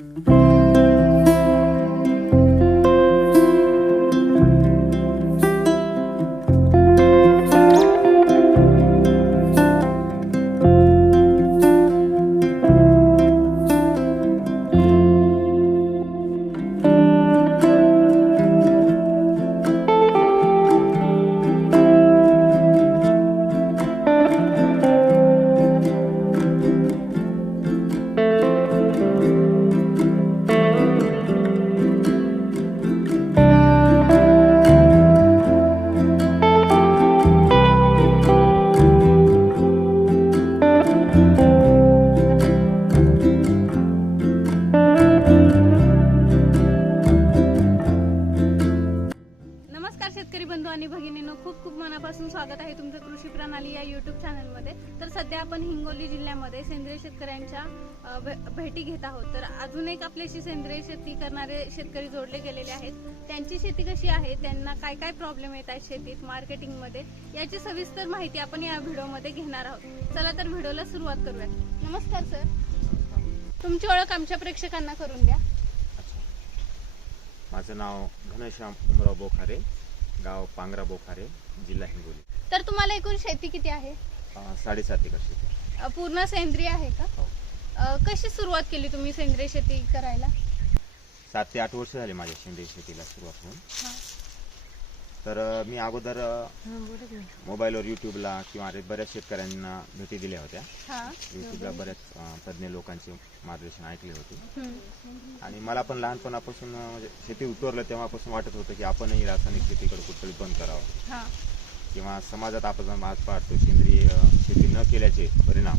नमस्कार सेंद्रिय शेती करणारे शेतकरी जोडले गेलेले आहेत. त्यांची शेती कशी आहे? त्यांना काय काय प्रॉब्लेम येत आहेत शेतीत मार्केटिंगमध्ये याची सविस्तर माहिती आपण या व्हिडिओमध्ये घेणार आहोत. चला तर व्हिडिओला सुरुवात करूयात. नमस्कार सर तुमची ओळख आमच्या प्रेक्षकांना करून द्या. माझं नाव घनश्याम उमराव बोखारे गाव पांगरा बोखारे जिल्हा हिंगोली. तर तुम्हाला एकूण शेती किती आहे? साडेसात एकर शेती. पूर्ण सेंद्रिय आहे का? हो. अ, कशी सुरुवात केली तुम्ही सेंद्रिय शेती करायला? सात ते आठ वर्ष झाले माझ्या सेंद्रिय शेतीला सुरुवात होऊन. तर मी अगोदर मोबाईलवर यूट्यूबला किंवा बऱ्याच शेतकऱ्यांना भेटी दिल्या होत्या. हा. यूट्यूबला बऱ्याच तज्ज्ञ लोकांचे मार्गदर्शन ऐकले होते. आणि मला पण लहानपणापासून म्हणजे शेती उतरलं तेव्हापासून वाटत होतं की आपणही रासायनिक शेतीकडे कुठेतरी बंद करावं. हा. किंवा समाजात आपण आज पाहतो सेंद्रिय शेती न केल्याचे परिणाम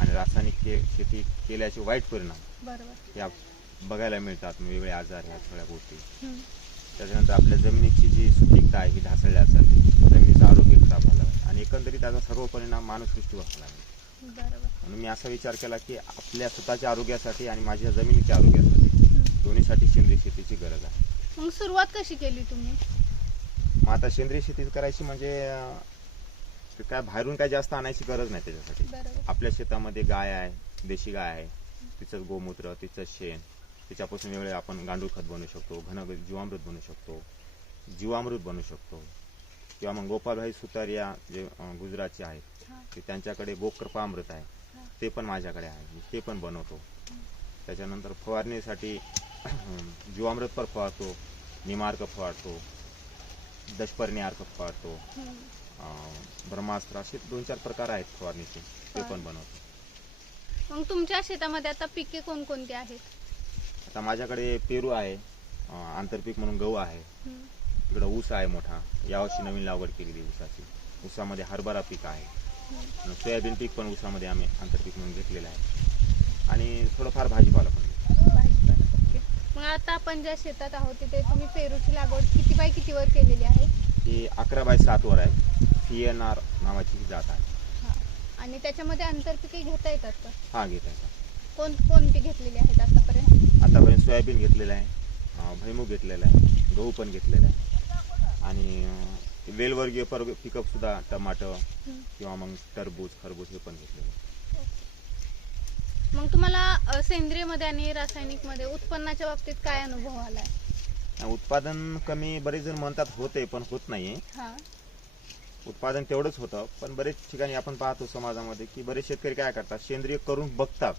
आणि रासायनिक शेती केल्याचे वाईट परिणाम या बघायला मिळतात वेगवेगळे आजार ह्या सगळ्या गोष्टी. त्याच्यानंतर आपल्या जमिनीची जी सुपीकता आहे ही ढासळल्या चालली जमिनीचं आरोग्य खराब झालं आणि एकंदरीत त्याचा सर्व परिणाम मानवसृष्टीवर झाला म्हणून मी असा विचार केला की आपल्या स्वतःच्या आरोग्यासाठी आणि माझ्या जमिनीच्या आरोग्यासाठी. दोन्हीसाठी सेंद्रिय शेतीची गरज आहे. मग सुरुवात कशी केली तुम्ही? मग आता सेंद्रिय शेती करायची म्हणजे ते काय बाहेरून काय जास्त आणायची गरज नाही त्याच्यासाठी. बरोबर. आपल्या शेतामध्ये गाय आहे देशी गाय आहे तिचं गोमूत्र तिचं शेण तिच्यापासून वेगळे आपण गांडूळ खत बनवू शकतो घन जीवामृत बनवू शकतो जीवामृत बनवू शकतो. किंवा मग गोपालभाई सुतारिया जे अं, गुजरातचे आहेत हा. ते त्यांच्याकडे गोकृपामृत आहे. हा. ते पण माझ्याकडे आहे. ते पण बनवतो. त्याच्यानंतर फवारणीसाठी जीवामृत पण फवारतो निमार्क फवारतो दशपर्णी अर्क फवारतो. अं, ब्रह्मास्त्र असे दोन चार प्रकार आहेत फवारणीचे. ते पण बनवतो. मग तुमच्या शेतामध्ये आता पिके कोणकोणती आहेत? आता माझ्याकडे पेरू आहे अं, आंतरपीक म्हणून गहू आहे. हम्म. इकडं ऊस आहे मोठा. यावर्षी नवीन लागवड केलेली ऊसाची. ऊसामध्ये हरभरा पीक आहे. आणि सोयाबीन पीक पण ऊसामध्ये आम्ही आंतरपीक म्हणून घेतलेलं आहे. आणि थोडंफार भाजीपाला पण. ओके. मग आता आपण ज्या शेतात आहोत तिथे तुम्ही पेरूची लागवड किती बाय किती वर केलेली आहे? ही अकरा बाय सात वर आहे. सी एन आर नावाची ही जात आहे. हा. आणि त्याच्यामध्ये आंतरपिके घेता येतात का? हा घेत आहे कोण कोणती घेतलेली आहेत आतापर्यंत? आतापर्यंत सोयाबीन घेतलेलं आहे अं, भुईमूग घेतलेला आहे गहू पण घेतलेला आहे. आणि वेलवर्गीय पर पिकअप सुद्धा टमाटर. किंवा मग टरबूज खरबूज हे पण घेतलेलं आहे. मग तुम्हाला अ, सेंद्रियमध्ये आणि रासायनिकमध्ये उत्पन्नाच्या बाबतीत काय अनुभव आलाय? उत्पादन कमी बरेच जण म्हणतात होते पण होत नाही हा. उत्पादन तेवढंच होतं पण बरेच ठिकाणी आपण पाहतो समाजामध्ये की बरेच शेतकरी काय करतात सेंद्रिय करून बघतात.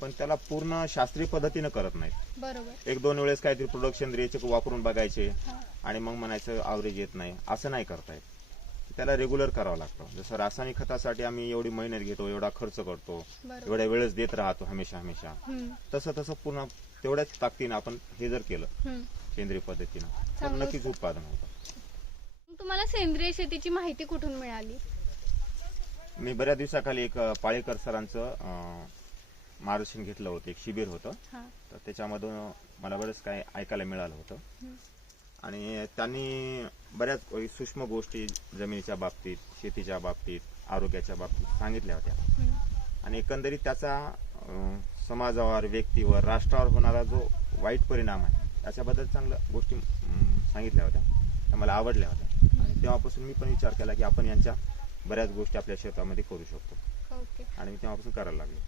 पण त्याला पूर्ण शास्त्रीय पद्धतीनं करत नाहीत. बरोबर. एक दोन वेळेस काहीतरी प्रोडक्ट सेंद्रियचे वापरून बघायचे आणि मग म्हणायचं आवरेज येत नाही. असं नाही करता येत त्याला रेग्युलर करावं लागतं. जसं रासायनिक खतासाठी आम्ही एवढी मेहनत घेतो एवढा खर्च करतो एवढ्या वेळेस देत राहतो हमेशा हमेशा. तसं तसं पूर्ण तेवढ्याच ताकदीनं आपण हे जर केलं. सेंद्रिय पद्धतीनं तर नक्कीच उत्पादन होतं. तुम्हाला सेंद्रिय शेतीची माहिती कुठून मिळाली? मी बऱ्याच दिवसाखाली एक पाळेकर सरांचं मार्गदर्शन घेतलं होतं एक शिबिर होतं. तर त्याच्यामधून मला बरंच काय ऐकायला मिळालं होतं. आणि त्यांनी बऱ्याच सूक्ष्म गोष्टी जमिनीच्या बाबतीत शेतीच्या बाबतीत आरोग्याच्या बाबतीत सांगितल्या होत्या. आणि एकंदरीत त्याचा समाजावर व्यक्तीवर राष्ट्रावर होणारा जो वाईट परिणाम आहे त्याच्याबद्दल चांगल्या गोष्टी सांगितल्या होत्या. त्या मला आवडल्या होत्या. आणि तेव्हापासून मी पण विचार केला की आपण यांच्या बऱ्याच गोष्टी आपल्या शेतामध्ये करू शकतो. आणि मी तेव्हापासून करायला लागलो.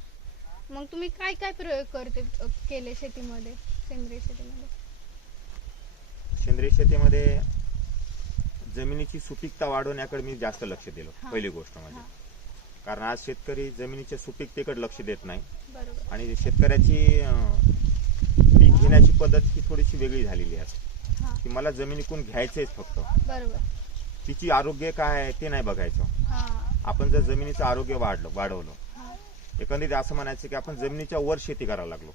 मग तुम्ही काय काय प्रयोग करते केले शेतीमध्ये सेंद्रिय शेतीमध्ये? सेंद्रिय शेतीमध्ये जमिनीची सुपीकता वाढवण्याकडे मी जास्त लक्ष दिलं हा. पहिली गोष्ट म्हणजे. हा. कारण आज शेतकरी जमिनीच्या सुपीकतेकडे लक्ष देत नाही. बरोबर. आणि शेतकऱ्याची अं, पीक घेण्याची पद्धत ही थोडीशी वेगळी झालेली आहे. हा. की मला जमिनीकून घ्यायचंच फक्त. बरोबर. तिची आरोग्य काय आहे ते नाही बघायचं. हा. आपण जर जमिनीचं आरोग्य वाढलं वाढवलं एकंदरीत असं म्हणायचं की आपण जमिनीच्या वर शेती करायला लागलो.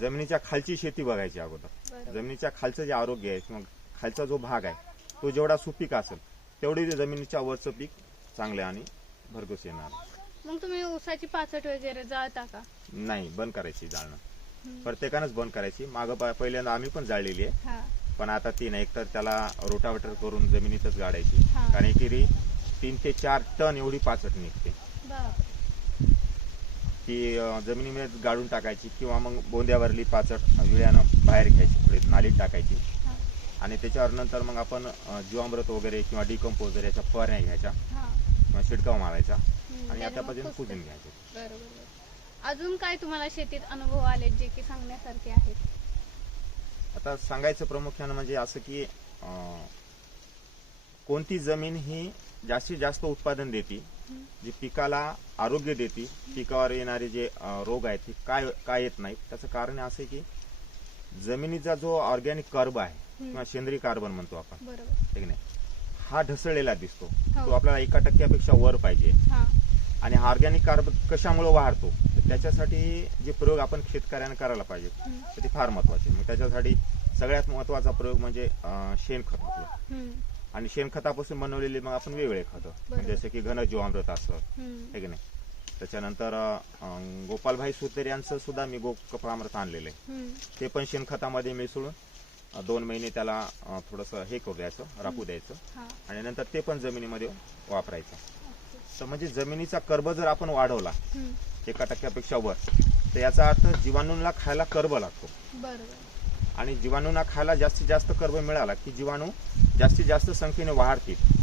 जमिनीच्या खालची शेती बघायची अगोदर. जमिनीच्या खालचं जे आरोग्य आहे किंवा खालचा जो भाग आहे तो जेवढा सुपीक असेल तेवढी जमिनीच्या वरचं पीक चांगलं आणि भरघोस येणार. मग तुम्ही ऊसाची पाचट वगैरे जाळता का? नाही बंद करायची जाळणं. प्रत्येकानंच बंद करायची. मागं पहिल्यांदा आम्ही पण जाळलेली आहे. पण आता ती नाही एकतर त्याला रोटावेटर करून जमिनीतच गाडायची. कारण एकेरी तीन ते चार टन एवढी पाचट निघते. ती जमिनीमध्ये गाडून टाकायची किंवा मग बोंद्यावरली पाचट विळ्यानं बाहेर घ्यायची थोडी नालीत टाकायची. आणि त्याच्यावर नंतर मग आपण जीवामृत वगैरे किंवा डिकम्पोजर याच्या फवारण्या घ्यायच्या. हा. किंवा शिडकाव मारायचा. आणि त्याने आता मग पद्धतीने कुजते. पूजून घ्यायचे. बरोबर. बरोबर. अजून काय तुम्हाला शेतीत अनुभव आले जे की सांगण्यासारखे आहेत? आता सांगायचं प्रामुख्यानं म्हणजे असं की कोणती जमीन ही जास्तीत जास्त उत्पादन देते जी पिकाला आरोग्य देते पिकावर येणारे जे रोग आहेत ते काय काय येत नाहीत. त्याचं कारण असं आहे की जमिनीचा जो ऑर्गॅनिक कार्ब आहे किंवा सेंद्रिय कार्बन म्हणतो आपण ठीक नाही हा ढसळलेला दिसतो. हो. तो आपल्याला एका टक्क्यापेक्षा वर पाहिजे. आणि हा ऑर्गॅनिक कार्बन कशामुळे वाढतो? तर त्याच्यासाठी जे प्रयोग आपण शेतकऱ्यांना करायला पाहिजे ते फार महत्त्वाचे. मग त्याच्यासाठी सगळ्यात महत्त्वाचा प्रयोग म्हणजे शेणखत आपलं आणि शेणखतापासून बनवलेले मग आपण वेगवेगळे खतं. जसे की घन जीवामृत असतं. हे की नाही? त्याच्यानंतर गोपालभाई सुतेर यांचं सुद्धा मी गोकपामृत आणलेलं आहे. ते पण शेणखतामध्ये मिसळून दोन महिने त्याला थोडंसं हे करू द्यायचं राखू द्यायचं. आणि नंतर ते पण जमिनीमध्ये वापरायचं. तर म्हणजे जमिनीचा कर्ब जर आपण वाढवला एका टक्क्यापेक्षा वर तर याचा अर्थ जीवाणूंना खायला कर्ब लागतो. आणि जीवाणूंना खायला जास्तीत जास्त कर्ब मिळाला की जीवाणू जास्तीत जास्त संख्येने वाढतील.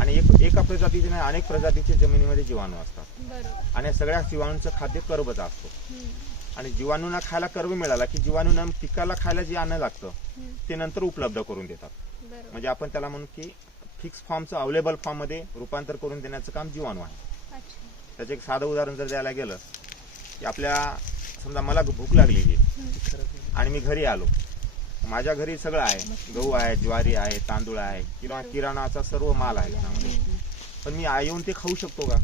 आणि एक एका प्रजातीचे नाही अनेक प्रजातीचे जमिनीमध्ये जीवाणू असतात. आणि सगळ्या जीवाणूंचं खाद्य कर्बच असतो. आणि जीवाणूंना खायला कर्ब मिळाला की जीवाणूंना पिकाला खायला जे अन्न लागतं ते नंतर उपलब्ध करून देतात. म्हणजे आपण त्याला म्हणू की फिक्स फॉर्मचं अवेलेबल फॉर्ममध्ये रूपांतर करून देण्याचं काम जीवाणू आहे. त्याचं एक साधं उदाहरण जर द्यायला गेलं की आपल्या समजा मला भूक लागलेली आहे. आणि मी घरी आलो. माझ्या घरी सगळं आहे. गहू आहे ज्वारी आहे तांदूळ आहे किंवा किराणाचा सर्व माल आहे त्यामध्ये. पण मी येऊन ते खाऊ शकतो का?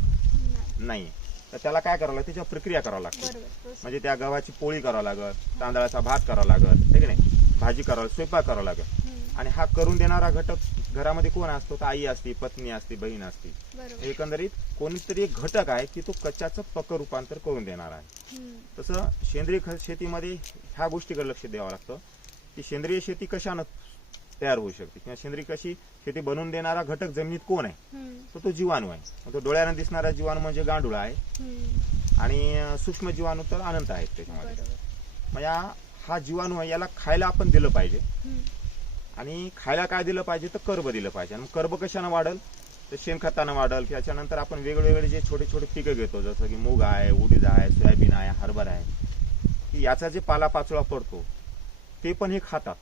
नाही. तर त्याला काय करावं लागतं? त्याच्यावर प्रक्रिया करावं लागते. म्हणजे त्या गव्हाची पोळी करावं लागत तांदळाचा भात करावा लागत हे की नाही? भाजी करावं स्वयंपाक करावा लागत आणि हा करून देणारा घटक घरामध्ये कोण असतो? तर आई असते पत्नी असते बहीण असते. एकंदरीत कोणीतरी एक घटक आहे की तो कच्च्याचं पक्क रूपांतर करून देणार आहे. तसं सेंद्रिय शेतीमध्ये ह्या गोष्टीकडे लक्ष द्यावं लागतं की सेंद्रिय शेती कशानं तयार होऊ शकते? किंवा सेंद्रिय कशी शेती बनवून देणारा घटक जमिनीत कोण आहे? तर तो जीवाणू आहे. तो डोळ्यानं दिसणारा जीवाणू म्हणजे गांडूळ आहे. आणि सूक्ष्म जीवाणू तर अनंत आहेत त्याच्यामध्ये. मग हा जीवाणू आहे याला खायला आपण दिलं पाहिजे. आणि खायला काय दिलं पाहिजे तर कर्ब दिलं पाहिजे. आणि कर्ब कशानं वाढल? तर शेणखतानं वाढल त्याच्यानंतर आपण वेगवेगळे जे छोटे छोटे पिकं घेतो जसं की मूग आहे उडीद आहे सोयाबीन आहे हरभरा आहे की याचा जे पालापाचोळा पडतो ते पण हे खातात.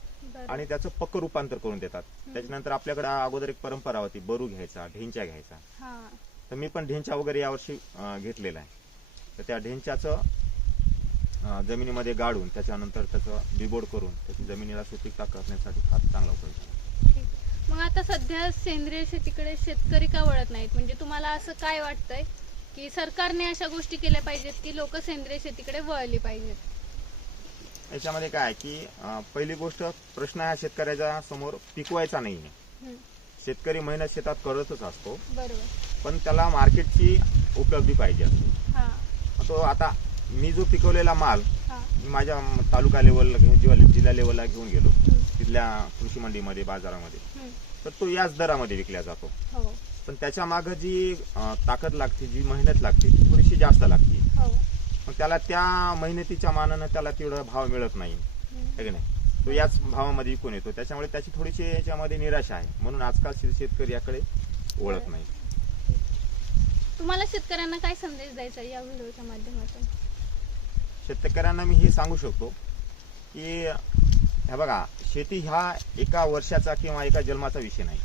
आणि त्याचं पक्क रूपांतर करून देतात. त्याच्यानंतर आपल्याकडे अगोदर एक परंपरा होती बरू घ्यायचा ढेंच्या घ्यायचा. हा. तर मी पण ढेंचा वगैरे यावर्षी घेतलेला आहे. तर त्या ढेंच्याचं जमिनीमध्ये गाडून त्याच्यानंतर त्याचं बिबोड करून त्याची जमिनीला सुपीकता करण्यासाठी फार चांगला उपयोग आहे. मग आता सध्या सेंद्रिय शेतीकडे शेतकरी का वळत नाहीत? म्हणजे तुम्हाला असं काय वाटतंय की सरकारने अशा गोष्टी केल्या पाहिजेत की लोक सेंद्रिय शेतीकडे वळली पाहिजेत? याच्यामध्ये काय आहे की अं, पहिली गोष्ट प्रश्न हा शेतकऱ्याच्या समोर पिकवायचा नाही शेतकरी मेहनत शेतात करतच असतो. बरोबर. पण त्याला मार्केटची उपलब्धी पाहिजे असते. हा. तो आता मी जो पिकवलेला माल मी माझ्या तालुका लेवलला घेऊन जिल्हा लेवलला घेऊन गेलो. तिथल्या कृषी मंडीमध्ये बाजारामध्ये. तर तो याच दरामध्ये विकला जातो. हो. पण त्याच्यामागे जी ताकद लागते जी मेहनत लागते ती थोडीशी जास्त लागते. हो. मग त्याला त्या मेहनतीच्या मानानं त्याला तेवढा भाव मिळत नाही. है की नाही? तो याच भावामध्ये विकून येतो. त्याच्यामुळे त्याची थोडीशी याच्यामध्ये निराशा आहे. म्हणून आजकाल शेत- शेतकरी याकडे वळत नाही. तुम्हाला शेतकऱ्यांना काय संदेश द्यायचा या व्हिडिओच्या माध्यमातून? शेतकऱ्यांना मी हे सांगू शकतो की हे बघा शेती हा एका वर्षाचा किंवा एका जन्माचा विषय नाही.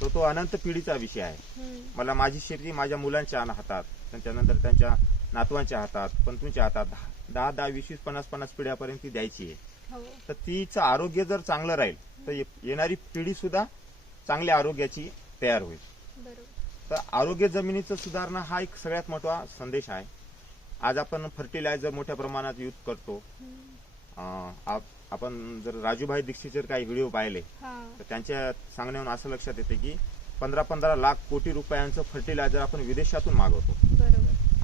तो तो अनंत पिढीचा विषय आहे. मला माझी शेती माझ्या मुलांच्या हातात त्याच्यानंतर त्यांच्या नातवांच्या हातात पंतूंच्या हातात दहा दहा वीस वीस पन्नास पन्नास पिढ्यापर्यंत ती द्यायची आहे. हो. तर तिचं आरोग्य जर चांगलं राहील तर येणारी पिढी सुद्धा चांगल्या आरोग्याची तयार होईल. तर आरोग्य जमिनीचं सुधारणा हा एक सगळ्यात मोठा संदेश आहे. आज आपण फर्टिलायझर मोठ्या प्रमाणात यूज करतो. आपण जर राजूभाई दीक्षितचे काही व्हिडिओ पाहिले तर त्यांच्या सांगण्यावरून असं लक्षात येते की पंधरा पंधरा लाख कोटी रुपयांचं फर्टिलायझर आपण विदेशातून मागवतो.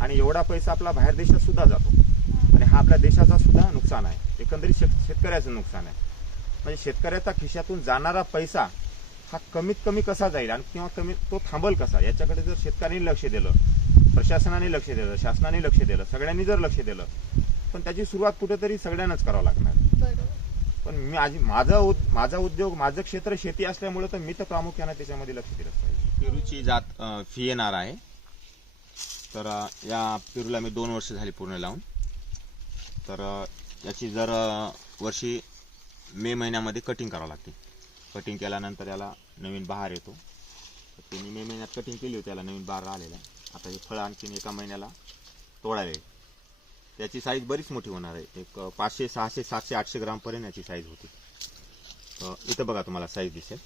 आणि एवढा पैसा आपला बाहेर देशात सुद्धा जातो. आणि हा आपल्या देशाचा सुद्धा नुकसान आहे. एकंदरीत शेत- शेतकऱ्याचं नुकसान आहे. म्हणजे शेतकऱ्याच्या खिशातून जाणारा पैसा हा कमीत कमी कसा जाईल आणि किंवा कमी तो थांबल कसा? याच्याकडे जर शेतकऱ्यांनी लक्ष दिलं प्रशासनाने लक्ष दिलं शासनाने लक्ष दिलं सगळ्यांनी जर लक्ष दिलं पण त्याची सुरुवात कुठेतरी सगळ्यांनाच करावं लागणार. पण मी माझी माझा उद- माझा उद्योग माझं क्षेत्र शेती असल्यामुळे तर मी तर प्रामुख्याने त्याच्यामध्ये लक्ष दिलंच पाहिजे. पेरूची जात फिएनार आहे. तर या पेरूला मी दोन वर्ष झाली पूर्ण लावून. तर याची जर वर्षी मे महिन्यामध्ये कटिंग करावं लागते. कटिंग केल्यानंतर याला नवीन बहार येतो. तर ते मी मे महिन्यात कटिंग केली होती याला नवीन बहार आलेला आहे. आता हे फळ आणखीन एका महिन्याला येईल त्याची साईज बरीच मोठी होणार आहे. एक पाचशे सहाशे सातशे आठशे ग्रामपर्यंत याची साईज होती. इथं बघा तुम्हाला साईज दिसेल.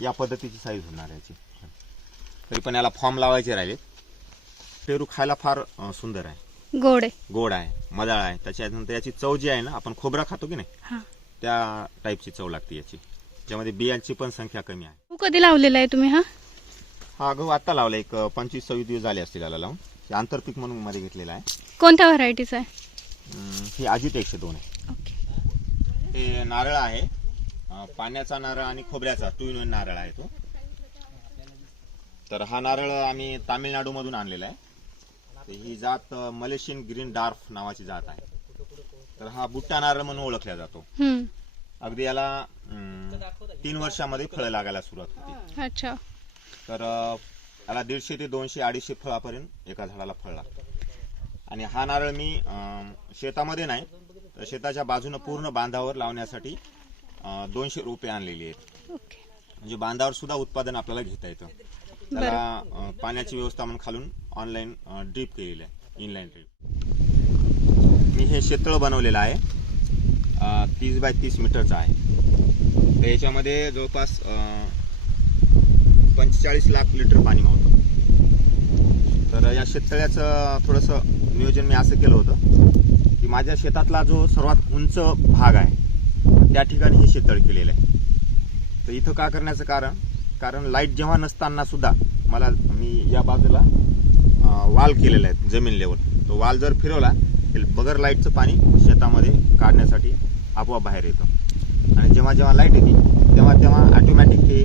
या पद्धतीची साईज होणार आहे याची. तरी पण याला फॉर्म लावायचे राहिले. पेरू खायला फार सुंदर आहे. गोड आहे. गोड आहे मजाळ आहे. त्याच्यानंतर याची चव जी आहे ना आपण खोबरा खातो की नाही? हा. त्या टाईपची चव लागते याची. ज्यामध्ये बियांची पण संख्या कमी आहे. कधी लावलेला आहे तुम्ही हा? हा गहू आता लावला एक पंचवीस सव्वीस दिवस झाले असतील याला लावून. हे आंतरपीक म्हणून मध्ये घेतलेला आहे. कोणत्या व्हरायटीचा आहे? अं, ही अजित एकशे दोन आहे. ओके. हे नारळ आहे. अं, पाण्याचा नारळ आणि खोबऱ्याचा टू इन वन नारळ आहे तो. तर हा नारळ आम्ही तामिळनाडू मधून आणलेला आहे. तर ही जात मलेशियन ग्रीन डार्फ नावाची जात आहे. तर हा बुट्टा नारळ म्हणून ओळखला जातो. हम्म. अगदी याला तीन वर्षामध्ये फळं लागायला सुरुवात होती. अच्छा. तर याला दीडशे ते दोनशे अडीचशे फळापर्यंत एका झाडाला फळ लागतं. आणि हा नारळ मी शेतामध्ये नाही तर शेताच्या बाजूनं पूर्ण बांधावर लावण्यासाठी दोनशे रुपये आणलेली आहेत. म्हणजे बांधावर सुद्धा उत्पादन आपल्याला घेता येतं. त्याला पाण्याची व्यवस्था म्हणून खालून ऑनलाईन ड्रीप केलेलं आहे इनलाईन ड्रीप. मी हे शेततळ बनवलेलं आहे. तीस बाय तीस मीटरचा आहे. तर याच्यामध्ये जवळपास पंचेचाळीस लाख लिटर पाणी मावतं. तर या शेततळ्याचं थोडंसं नियोजन मी असं केलं होतं की माझ्या शेतातला जो सर्वात उंच भाग आहे त्या ठिकाणी हे शेततळ केलेलं आहे. तर इथं का करण्याचं कारण कारण लाइट जेव्हा नसताना सुद्धा मला मी या बाजूला वाल केलेला आहे जमीन लेवल. तो वाल जर फिरवला तर बगर लाईटचं पाणी शेतामध्ये काढण्यासाठी आपोआप बाहेर येतं. आणि जेव्हा जेव्हा लाइट येते तेव्हा तेव्हा ऑटोमॅटिक हे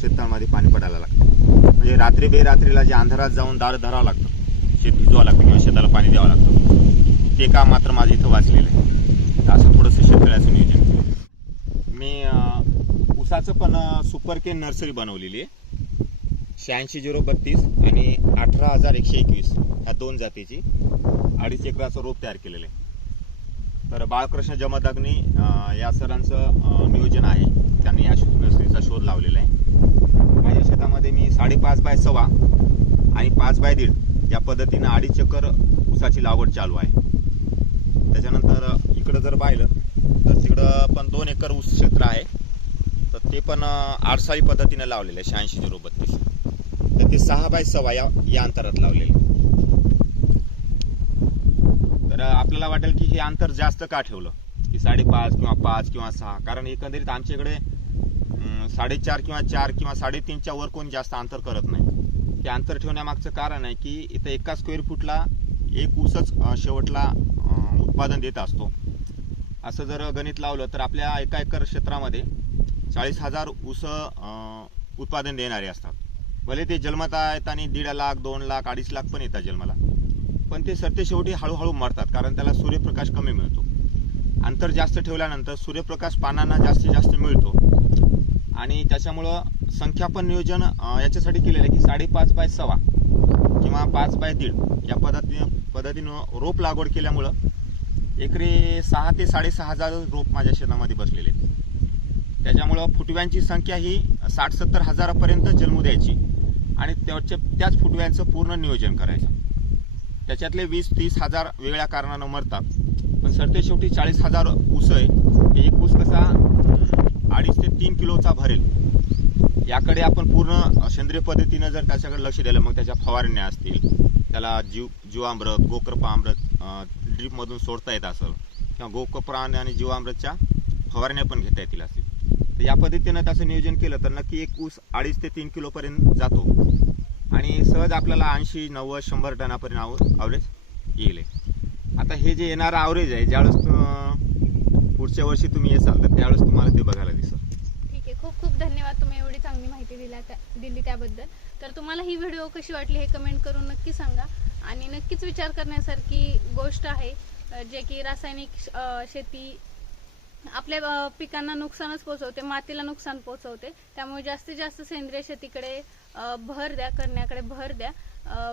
शेतामध्ये पाणी पडायला लागतं. म्हणजे रात्री बेरात्रीला जे अंधारात जाऊन दार धरावं लागतं शेत भिजवावं लागतं किंवा शेताला पाणी द्यावं लागतं ते काम मात्र माझं इथं वाचलेलं आहे. असं थोडंसं शेतकऱ्याचं नियोजन. मी उसाचं ऊसाचं पण सुपर केन नर्सरी बनवलेली आहे. शहाऐंशी झिरो बत्तीस आणि अठरा हजार एकशे एकवीस ह्या दोन जातीची अडीच एकराचं रोप तयार केलेलं आहे. तर बाळकृष्ण जमदग्नी या सरांचं नियोजन आहे. त्यांनी या शो- शोध लावलेला आहे. माझ्या शेतामध्ये मी साडेपाच बाय सव्वा आणि पाच बाय दीड या पद्धतीनं अडीच एकर ऊसाची लागवड चालू आहे. त्याच्यानंतर इकडं जर पाहिलं तर तिकडं पण दोन एकर ऊस क्षेत्र आहे. तर ते पण आडसाळी पद्धतीनं लावलेलं आहे शहाऐंशी झिरो बत्तीस. तर ते सहा बाय सव्वा या या अंतरात लावलेले तर आपल्याला वाटेल की हे अंतर जास्त का ठेवलं? की साडेपाच किंवा पाच किंवा सहा? कारण एकंदरीत आमच्याकडे साडेचार किंवा चार किंवा साडेतीनच्या वर कोण जास्त अंतर करत नाही. हे अंतर ठेवण्यामागचं कारण आहे की इथं एका स्क्वेअर फूटला एक ऊसच शेवटला उत्पादन देत असतो. असं जर गणित लावलं तर आपल्या एका एकर क्षेत्रामध्ये चाळीस हजार ऊस उत्पादन देणारे असतात. भले ते जन्मता येताना दीड लाख दोन लाख अडीच लाख पण येतात जन्माला. पण ते सरते शेवटी हळूहळू मरतात कारण त्याला सूर्यप्रकाश कमी मिळतो. अंतर जास्त ठेवल्यानंतर सूर्यप्रकाश पानांना जास्तीत जास्त मिळतो. आणि त्याच्यामुळं संख्या पण नियोजन याच्यासाठी केलेलं आहे की साडेपाच बाय सव्वा किंवा पाच बाय दीड या पद्धतीनं पद्धतीनं रोप लागवड केल्यामुळं एकरी सहा ते साडेसहा हजार रोप माझ्या शेतामध्ये बसलेले आहेत. त्याच्यामुळं फुटव्यांची संख्या ही साठ सत्तर हजारापर्यंत जन्म द्यायची आणि त्याच्या त्याच फुटव्यांचं पूर्ण नियोजन करायचं. त्याच्यातले वीस तीस हजार वेगळ्या कारणानं मरतात. पण सरते शेवटी चाळीस हजार ऊस आहे. एक ऊस कसा अडीच ते तीन किलोचा भरेल. याकडे आपण पूर्ण सेंद्रिय पद्धतीनं जर त्याच्याकडे लक्ष दिलं मग त्याच्या फवारण्या असतील. त्याला जीव जीवामृत गोकृपामृत ड्रीपमधून सोडता येत असेल. किंवा गोकप्राण आणि जीवामृतच्या फवारण्या पण घेता येतील असतील तर या पद्धतीनं त्याचं नियोजन केलं तर नक्की एक ऊस अडीच ते तीन किलोपर्यंत जातो. आणि सहज आपल्याला ऐंशी नव्वद शंभर टनापर्यंत आव ॲव्हरेज येईल. आता हे जे येणारं आवरेज आहे ज्यावेळेस पुढच्या वर्षी तुम्ही येसाल तर त्यावेळेस तुम्हाला ते बघायला दिसेल. ठीक आहे. खूप खूप धन्यवाद तुम्ही एवढी चांगली माहिती दिल्या त्या दिली त्याबद्दल. तर तुम्हाला ही व्हिडिओ कशी वाटली हे कमेंट करून नक्की सांगा. आणि नक्कीच विचार करण्यासारखी गोष्ट आहे जे की रासायनिक शेती आपल्या पिकांना नुकसानच पोचवते मातीला नुकसान पोचवते त्यामुळे जास्तीत जास्त सेंद्रिय शेतीकडे भर द्या करण्याकडे भर द्या.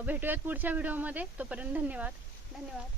भेटूयात पुढच्या व्हिडिओमध्ये. तोपर्यंत धन्यवाद. धन्यवाद.